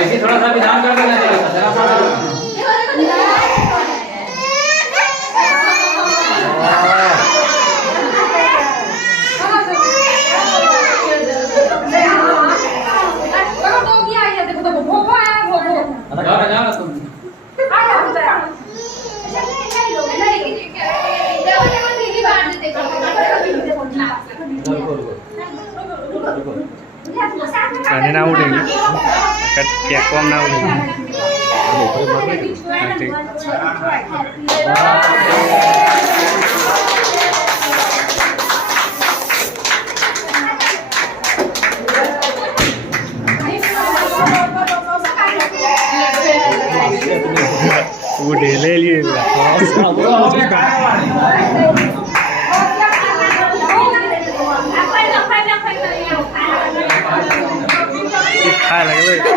ऐसे थोड़ा सा विधान कर देना जरा सा आणि नाव उडेल केक कॉम नाव उडेल उडेल खायला लागलं